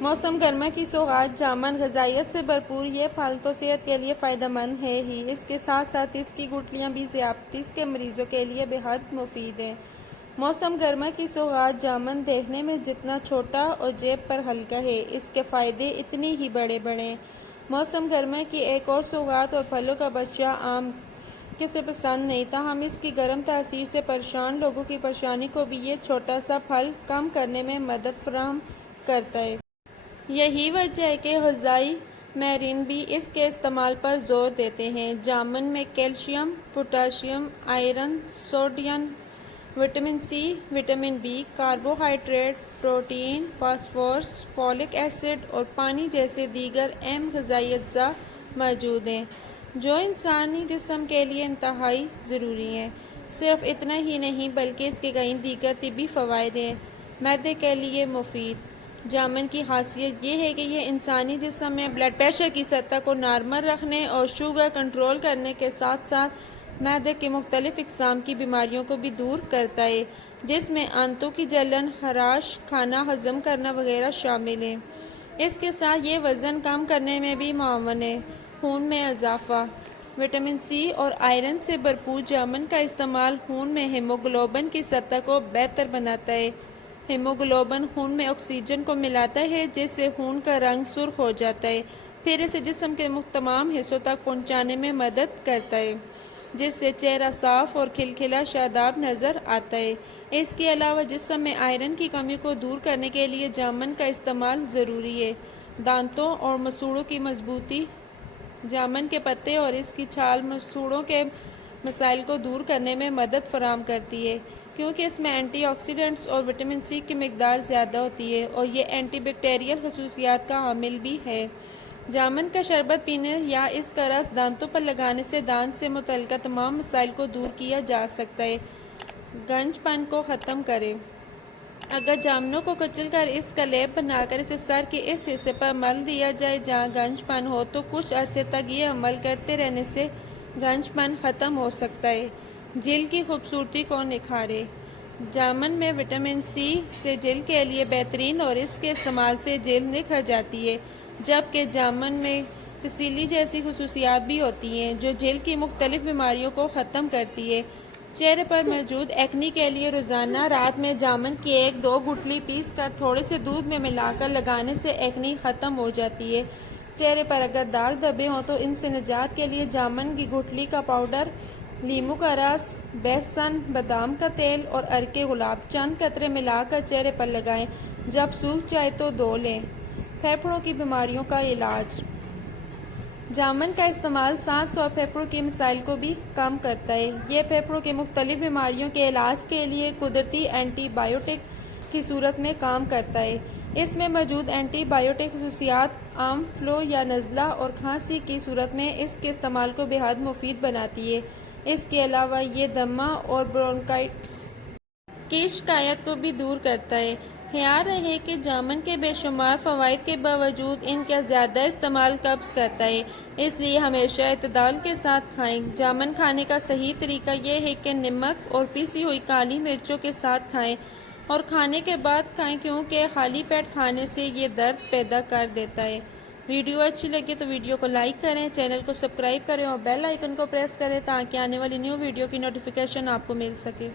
موسم گرما کی سوغات جامن غذائیت سے بھرپور یہ پھل تو صحت کے لیے فائدہ مند ہے ہی، اس کے ساتھ ساتھ اس کی گٹلیاں بھی ذیابیطس کے مریضوں کے لیے بے حد مفید ہیں۔ موسم گرما کی سوغات جامن دیکھنے میں جتنا چھوٹا اور جیب پر ہلکا ہے، اس کے فائدے اتنے ہی بڑے بڑے ہیں۔ موسم گرما کی ایک اور سوغات اور پھلوں کا بچہ عام کسے پسند نہیں، تاہم اس کی گرم تاثیر سے پریشان لوگوں کی پریشانی کو بھی یہ چھوٹا سا پھل کم کرنے میں مدد فراہم کرتا ہے۔ یہی وجہ ہے کہ غذائی ماہرین بھی اس کے استعمال پر زور دیتے ہیں۔ جامن میں calcium, potassium, iron, sodium, vitamin C, vitamin B, carbohydrate, protein, phosphorus, folic acid اور پانی جیسے دیگر اہم غذائی اجزاء موجود ہیں، جو انسانی جسم کے لیے انتہائی ضروری ہیں۔ صرف اتنا ہی نہیں بلکہ اس کے کئی دیگر طبی فوائد ہیں۔ معدے کے لیے مفید جامن کی خاصیت یہ ہے کہ یہ انسانی جسم میں بلڈ پریشر کی سطح کو نارمل رکھنے اور شوگر کنٹرول کرنے کے ساتھ ساتھ معدے کے مختلف اقسام کی بیماریوں کو بھی دور کرتا ہے، جس میں آنتوں کی جلن، خراش، کھانا ہضم کرنا وغیرہ شامل ہیں۔ اس کے ساتھ یہ وزن کم کرنے میں بھی معاون ہے۔ خون میں اضافہ وٹامن سی اور آئرن سے بھرپور جامن کا استعمال خون میں ہیموگلوبن کی سطح کو بہتر بناتا ہے۔ ہیموگلوبن خون میں آکسیجن کو ملاتا ہے جس سے خون کا رنگ سرخ ہو جاتا ہے، پھر اسے جسم کے تمام حصوں تک پہنچانے میں مدد کرتا ہے، جس سے چہرہ صاف اور کھلکھلا شاداب نظر آتا ہے۔ اس کے علاوہ جسم میں آئرن کی کمی کو دور کرنے کے لیے جامن کا استعمال ضروری ہے۔ دانتوں اور مسوڑوں کی مضبوطی جامن کے پتے اور اس کی چھال مسوڑوں کے مسائل کو دور کرنے میں مدد فراہم کرتی ہے، کیونکہ اس میں اینٹی آکسیڈنٹس اور وٹامن سی کی مقدار زیادہ ہوتی ہے اور یہ اینٹی بیکٹیریل خصوصیات کا حامل بھی ہے۔ جامن کا شربت پینے یا اس کا رس دانتوں پر لگانے سے دانت سے متعلقہ تمام مسائل کو دور کیا جا سکتا ہے۔ گنج پن کو ختم کریں اگر جامنوں کو کچل کر اس کا لیپ بنا کر اسے سر کے اس حصے پر مل دیا جائے جہاں گنج پن ہو تو کچھ عرصے تک یہ عمل کرتے رہنے سے گنج پن ختم ہو سکتا ہے۔ جلد کی خوبصورتی کو نکھاریں جامن میں وٹامن سی سے جلد کے لیے بہترین اور اس کے استعمال سے جلد نکھر جاتی ہے، جبکہ جامن میں کسیلی جیسی خصوصیات بھی ہوتی ہیں جو جلد کی مختلف بیماریوں کو ختم کرتی ہے۔ چہرے پر موجود ایکنی کے لیے روزانہ رات میں جامن کی 1-2 گٹلی پیس کر تھوڑے سے دودھ میں ملا کر لگانے سے ایکنی ختم ہو جاتی ہے۔ چہرے پر اگر داغ دھبے ہوں تو ان سے نجات کے لیے جامن کی گٹلی کا پاؤڈر، لیموں کا رس، بیسن، بادام کا تیل اور عرق گلاب چند قطرے ملا کر چہرے پر لگائیں، جب سوکھ جائے تو دھو لیں۔ پھیپھڑوں کی بیماریوں کا علاج جامن کا استعمال سانس اور پھیپھڑوں کے مسائل کو بھی کم کرتا ہے۔ یہ پھیپھڑوں کی مختلف بیماریوں کے علاج کے لیے قدرتی اینٹی بائیوٹک کی صورت میں کام کرتا ہے۔ اس میں موجود اینٹی بائیوٹک خصوصیات عام فلو یا نزلہ اور کھانسی کی صورت میں اس کے استعمال کو بے حد مفید بناتی ہے۔ اس کے علاوہ یہ دمہ اور برونکائٹس کی شکایات کو بھی دور کرتا ہے۔ خیال رہے کہ جامن کے بے شمار فوائد کے باوجود ان کا زیادہ استعمال قبض کرتا ہے، اس لیے ہمیشہ اعتدال کے ساتھ کھائیں۔ جامن کھانے کا صحیح طریقہ یہ ہے کہ نمک اور پیسی ہوئی کالی مرچوں کے ساتھ کھائیں اور کھانے کے بعد کھائیں، کیونکہ خالی پیٹ کھانے سے یہ درد پیدا کر دیتا ہے۔ ویڈیو اچھی لگے تو ویڈیو کو لائک کریں، چینل کو سبسکرائب کریں اور بیل آئیکن کو پریس کریں تاکہ آنے والی نیو ویڈیو کی نوٹیفیکیشن آپ کو مل سکے۔